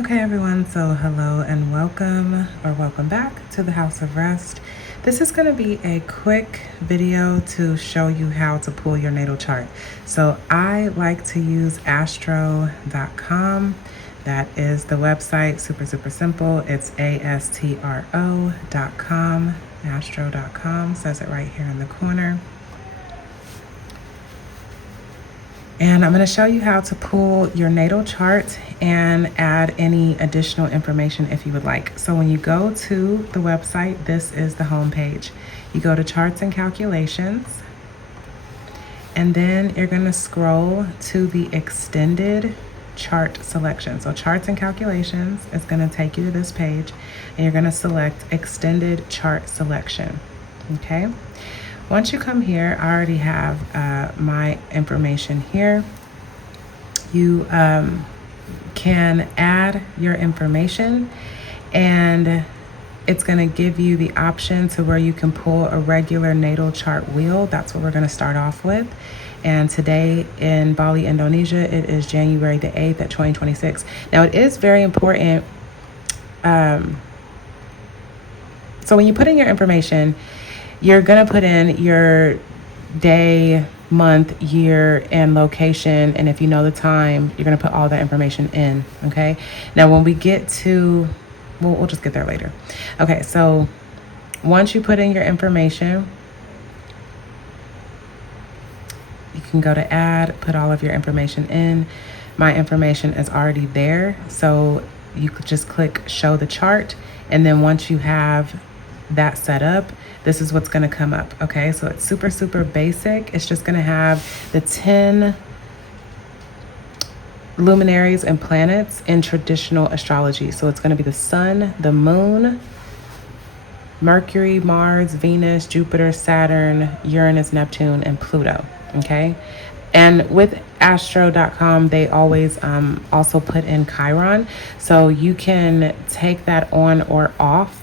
Okay, everyone, so hello and welcome back to the House of Rest. This is going to be a quick video to show you how to pull your natal chart. So I like to use astro.com. That is the website, super simple. It's astro.com, astro.com, says it right here in the corner. And I'm going to show you how to pull your natal chart and add any additional information if you would like. So when you go to the website, this is the home page. You go to charts and calculations, and then you're going to scroll to the extended chart selection. So charts and calculations is going to take you to this page, and you're going to select extended chart selection. Okay. Once you come here, I already have my information here. You can add your information, and it's going to give you the option to where you can pull a regular natal chart wheel. That's what we're going to start off with. And today in Bali, Indonesia, it is January the 8th at 2026. Now, it is very important. So when you put in your information, you're going to put in your day, month, year, and location. And if you know the time, you're going to put all that information in. Okay. Now, when we get to, we'll just get there later. Okay. So once you put in your information, you can go to add, put all of your information in. My information is already there. So you could just click show the chart. And then once you have that set up, this is what's going to come up. Okay, so it's super basic. It's just going to have the 10 luminaries and planets in traditional astrology. So it's going to be the sun, the moon, Mercury, Mars, Venus, Jupiter, Saturn, Uranus, Neptune, and Pluto. Okay, and with astro.com, they always also put in Chiron, so you can take that on or off.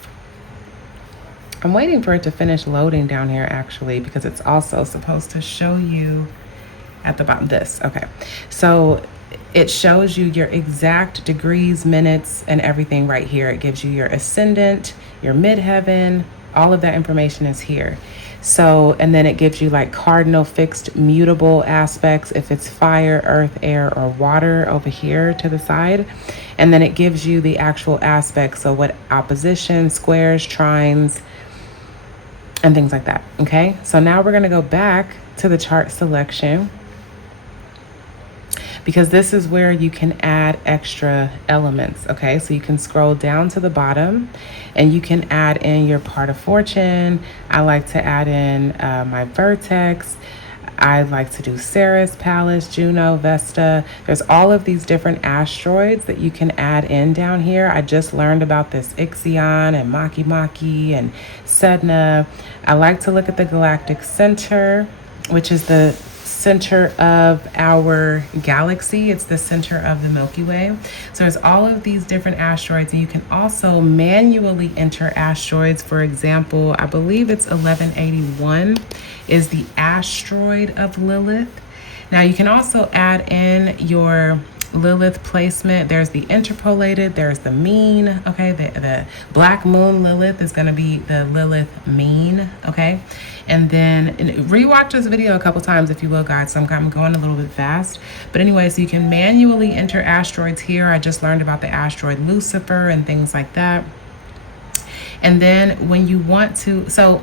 I'm waiting for it to finish loading down here, actually, because it's also supposed to show you at the bottom this. Okay, so it shows you your exact degrees, minutes, and everything right here. It gives you your ascendant, your midheaven, all of that information is here. So, and then it gives you like cardinal, fixed, mutable aspects, if it's fire, earth, air, or water over here to the side. And then it gives you the actual aspects, so what opposition, squares, trines, and things like that. Okay, so now we're going to go back to the chart selection, because this is where you can add extra elements. Okay, so you can scroll down to the bottom and you can add in your part of fortune. I like to add in my vertex. I like to do Ceres, Pallas, Juno, Vesta. There's all of these different asteroids that you can add in down here. I just learned about this Ixion and Maki and Sedna. I like to look at the galactic center, which is the center of our galaxy. It's the center of the Milky Way. So there's all of these different asteroids, and you can also manually enter asteroids. For example, I believe it's 1181 is the asteroid of Lilith. Now you can also add in your Lilith placement. There's the interpolated, there's the mean. Okay, the black moon Lilith is going to be the Lilith mean. Okay, and then rewatch this video a couple times if you will, guys. So I'm going a little bit fast, but anyway, so you can manually enter asteroids here. I just learned about the asteroid Lucifer and things like that. And then when you want to, so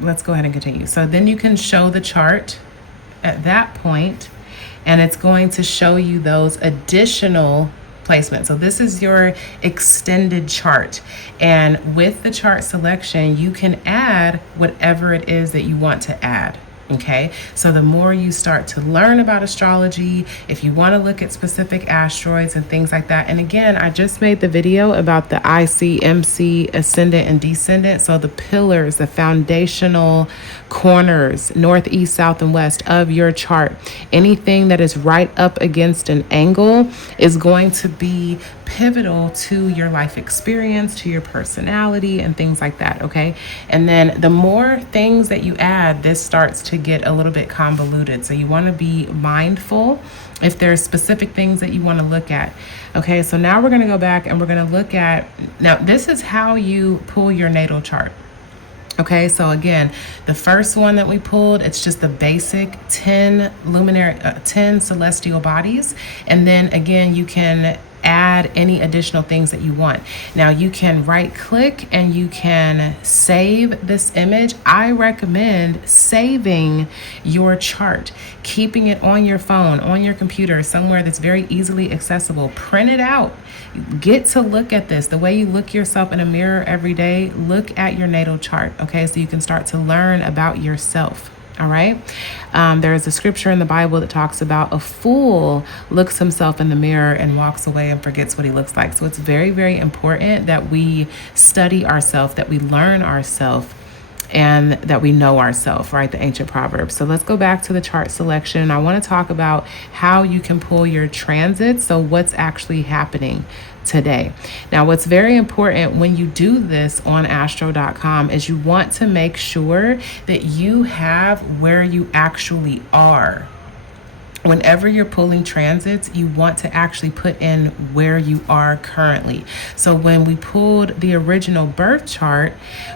let's go ahead and continue. So then you can show the chart at that point, and it's going to show you those additional placements. So this is your extended chart, and with the chart selection, you can add whatever it is that you want to add. Okay, so the more you start to learn about astrology, if you want to look at specific asteroids and things like that. And again, I just made the video about the IC, MC, ascendant, and descendant. So the pillars, the foundational corners, north, east, south, and west of your chart. Anything that is right up against an angle is going to be pivotal to your life experience, to your personality, and things like that. Okay, and then the more things that you add, this starts to get a little bit convoluted. So you want to be mindful if there's specific things that you want to look at. Okay, so now we're going to go back and we're going to look at, now this is how you pull your natal chart. Okay, so again, the first one that we pulled, it's just the basic 10 luminary, 10 celestial bodies. And then again, you can add any additional things that you want. Now you can right click and you can save this image. I recommend saving your chart, keeping it on your phone, on your computer, somewhere that's very easily accessible. Print it out. Get to look at this. The way you look yourself in a mirror every day, look at your natal chart, okay? So you can start to learn about yourself. All right. There is a scripture in the Bible that talks about a fool looks himself in the mirror and walks away and forgets what he looks like. So it's very, very important that we study ourselves, that we learn ourselves, and that we know ourselves, right? The ancient proverbs. So let's go back to the chart selection. I want to talk about how you can pull your transits. So what's actually happening today. Now, what's very important when you do this on astro.com is you want to make sure that you have where you actually are. Whenever you're pulling transits, you want to actually put in where you are currently. So when we pulled the original birth chart,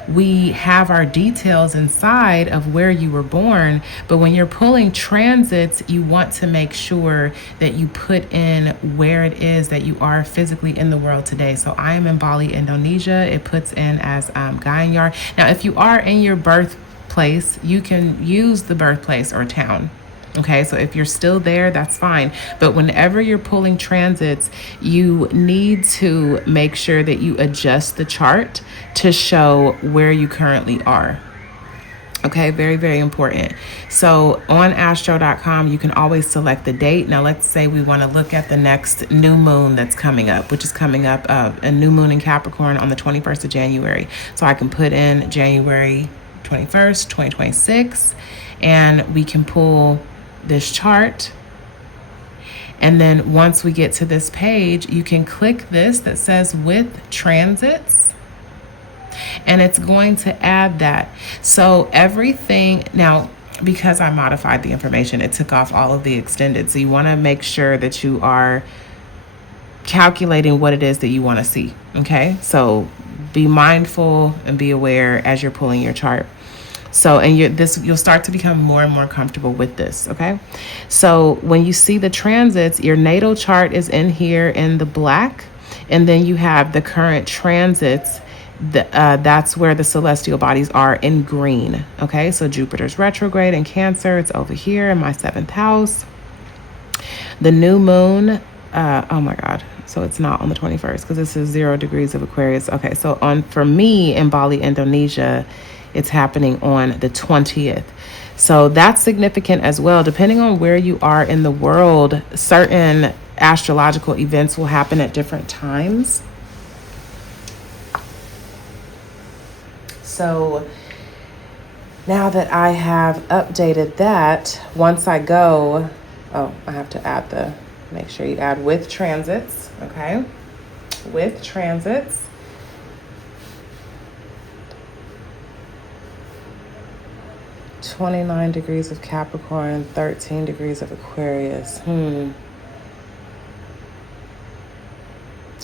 we have our details inside of where you were born. But when you're pulling transits, you want to make sure that you put in where it is that you are physically in the world today. So I am in Bali, Indonesia. It puts in as Ganyar. Now, if you are in your birthplace, you can use the birthplace or town. Okay, so if you're still there, that's fine. But whenever you're pulling transits, you need to make sure that you adjust the chart to show where you currently are. Okay, very, very important. So on astro.com, you can always select the date. Now, let's say we want to look at the next new moon that's coming up, which is coming up, a new moon in Capricorn on the 21st of January. So I can put in January 21st, 2026, and we can pull this chart. And then once we get to this page, you can click this that says with transits, and it's going to add that. So everything, now, because I modified the information, it took off all of the extended. So you want to make sure that you are calculating what it is that you want to see. Okay, so be mindful and be aware as you're pulling your chart. So, and you'll start to become more and more comfortable with this, okay? So when you see the transits, your natal chart is in here in the black, and then you have the current transits. That's where the celestial bodies are in green, okay? So Jupiter's retrograde in Cancer, it's over here in my 7th house. The new moon, oh my God. So it's not on the 21st because this is 0 degrees of Aquarius. Okay, so for me in Bali, Indonesia, it's happening on the 20th. So that's significant as well. Depending on where you are in the world, certain astrological events will happen at different times. So now that I have updated that, once I go, I have to make sure you add with transits, okay? With transits. 29 degrees of Capricorn, 13 degrees of Aquarius.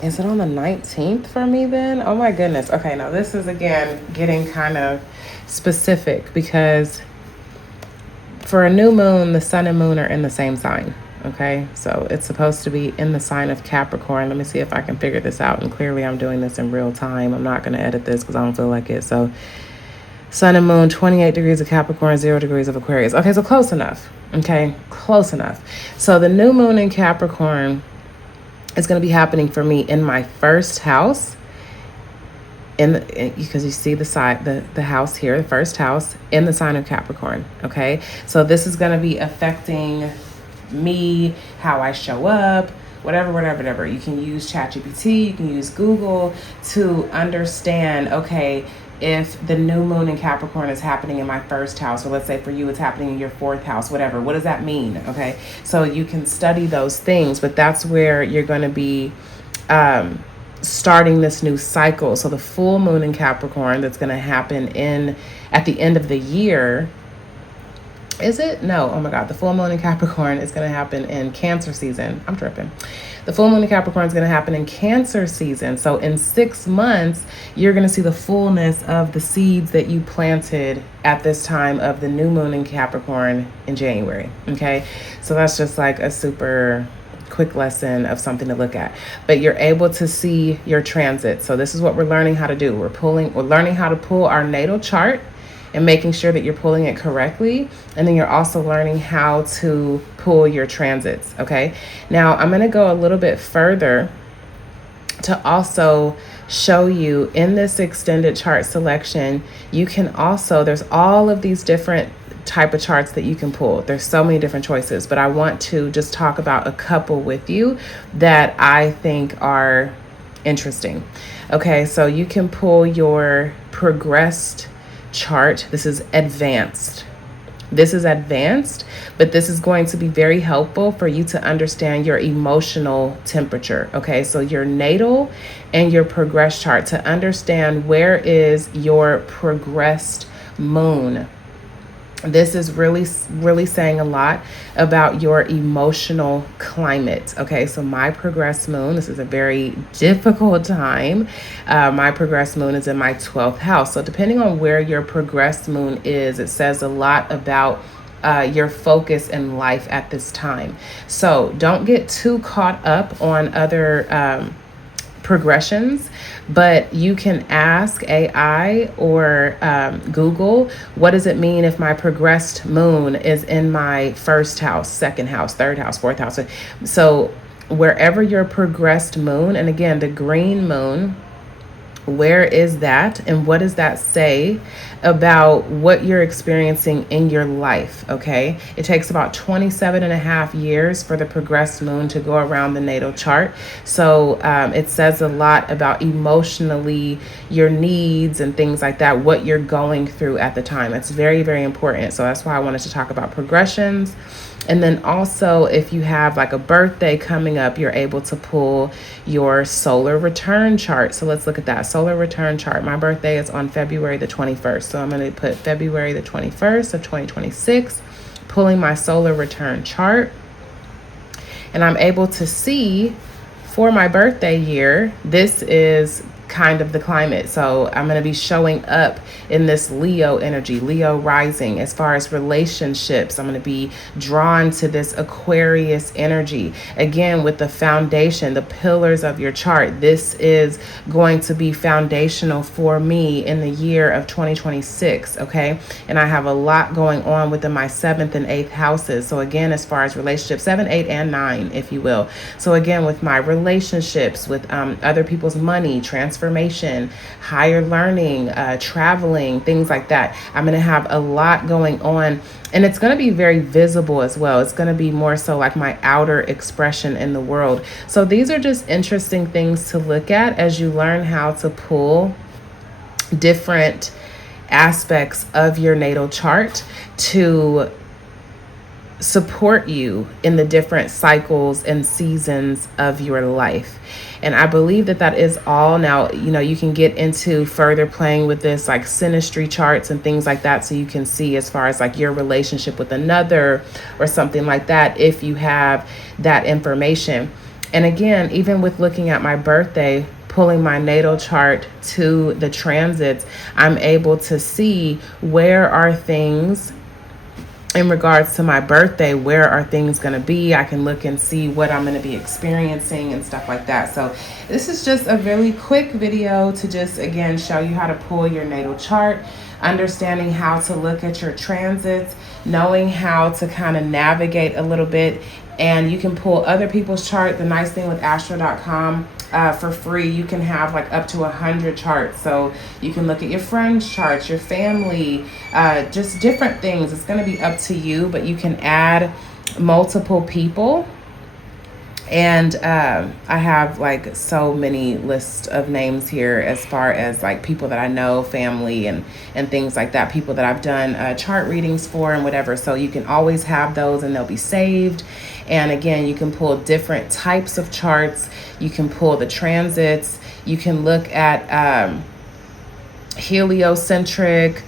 Is it on the 19th for me then? Oh my goodness. Okay, now this is again getting kind of specific because for a new moon, the sun and moon are in the same sign. Okay, so it's supposed to be in the sign of Capricorn. Let me see if I can figure this out. And clearly I'm doing this in real time. I'm not going to edit this because I don't feel like it. So sun and moon, 28 degrees of Capricorn, 0 degrees of Aquarius. Okay, so close enough. Okay, close enough. So the new moon in Capricorn is going to be happening for me in my first house. Because you see the house here, the first house in the sign of Capricorn. Okay, so this is going to be affecting me, how I show up, whatever. You can use ChatGPT, you can use Google to understand, okay, if the new moon in Capricorn is happening in my first house, or let's say for you it's happening in your 4th house, whatever, what does that mean? Okay, so you can study those things, but that's where you're going to be starting this new cycle. So the full moon in Capricorn that's going to happen at the end of the year Is it? No. Oh my God. The full moon in Capricorn is going to happen in Cancer season. I'm tripping. The full moon in Capricorn is going to happen in Cancer season. So in 6 months, you're going to see the fullness of the seeds that you planted at this time of the new moon in Capricorn in January. Okay. So that's just like a super quick lesson of something to look at. But you're able to see your transit. So this is what we're learning how to do. We're learning how to pull our natal chart and making sure that you're pulling it correctly. And then you're also learning how to pull your transits, okay? Now, I'm gonna go a little bit further to also show you in this extended chart selection, you can also, there's all of these different type of charts that you can pull. There's so many different choices, but I want to just talk about a couple with you that I think are interesting. Okay, so you can pull your progressed chart. This is advanced. This is advanced, but this is going to be very helpful for you to understand your emotional temperature. Okay, so your natal and your progressed chart, to understand where is your progressed moon. This is really saying a lot about your emotional climate. Okay, so my progressed moon, this is a very difficult time. My progressed moon is in my 12th house. So depending on where your progressed moon is, it says a lot about your focus in life at this time. So don't get too caught up on other progressions, but you can ask AI or Google, what does it mean if my progressed moon is in my first house, second house, third house, fourth house? So wherever your progressed moon, and again, the green moon, where is that and what does that say about what you're experiencing in your life? Okay, it takes about 27.5 years for the progressed moon to go around the natal chart. So it says a lot about emotionally your needs and things like that, what you're going through at the time. It's very, very important. So that's why I wanted to talk about progressions. And then also, if you have like a birthday coming up, you're able to pull your solar return chart. So let's look at that solar return chart. My birthday is on February the 21st. So I'm going to put February the 21st of 2026, pulling my solar return chart. And I'm able to see for my birthday year, this is kind of the climate. So I'm going to be showing up in this Leo energy, Leo rising. As far as relationships, I'm going to be drawn to this Aquarius energy. Again, with the foundation, the pillars of your chart, this is going to be foundational for me in the year of 2026. Okay. And I have a lot going on within my 7th and 8th houses. So again, as far as relationships, 7, 8, and 9, if you will. So again, with my relationships, with other people's money, transformation, higher learning, traveling, things like that. I'm going to have a lot going on, and it's going to be very visible as well. It's going to be more so like my outer expression in the world. So these are just interesting things to look at as you learn how to pull different aspects of your natal chart to support you in the different cycles and seasons of your life. And I believe that that is all. Now, you know, you can get into further playing with this, like synastry charts and things like that, so you can see as far as like your relationship with another or something like that, if you have that information. And again, even with looking at my birthday, pulling my natal chart to the transits, I'm able to see where are things in regards to my birthday, where are things going to be. I can look and see what I'm going to be experiencing and stuff like that. So this is just a really quick video to just, again, show you how to pull your natal chart, understanding how to look at your transits, knowing how to kind of navigate a little bit. And you can pull other people's chart. The nice thing with astro.com, for free, you can have like up to 100 charts. So you can look at your friends' charts, your family, just different things. It's going to be up to you, but you can add multiple people. And I have like so many lists of names here as far as like people that I know, family and things like that, people that I've done chart readings for and whatever. So you can always have those and they'll be saved. And again, you can pull different types of charts. You can pull the transits. You can look at heliocentric,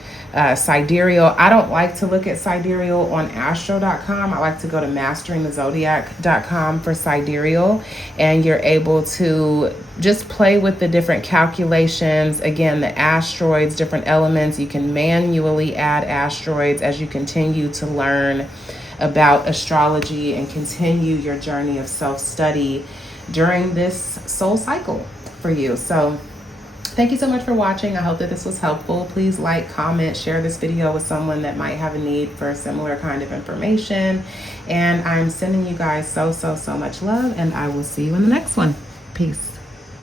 sidereal. I don't like to look at sidereal on astro.com. I like to go to masteringthezodiac.com for sidereal, and you're able to just play with the different calculations. Again, the asteroids, different elements. You can manually add asteroids as you continue to learn about astrology and continue your journey of self-study during this soul cycle for you. So thank you so much for watching. I hope that this was helpful. Please like, comment, share this video with someone that might have a need for a similar kind of information. And I'm sending you guys so much love, and I will see you in the next one. Peace.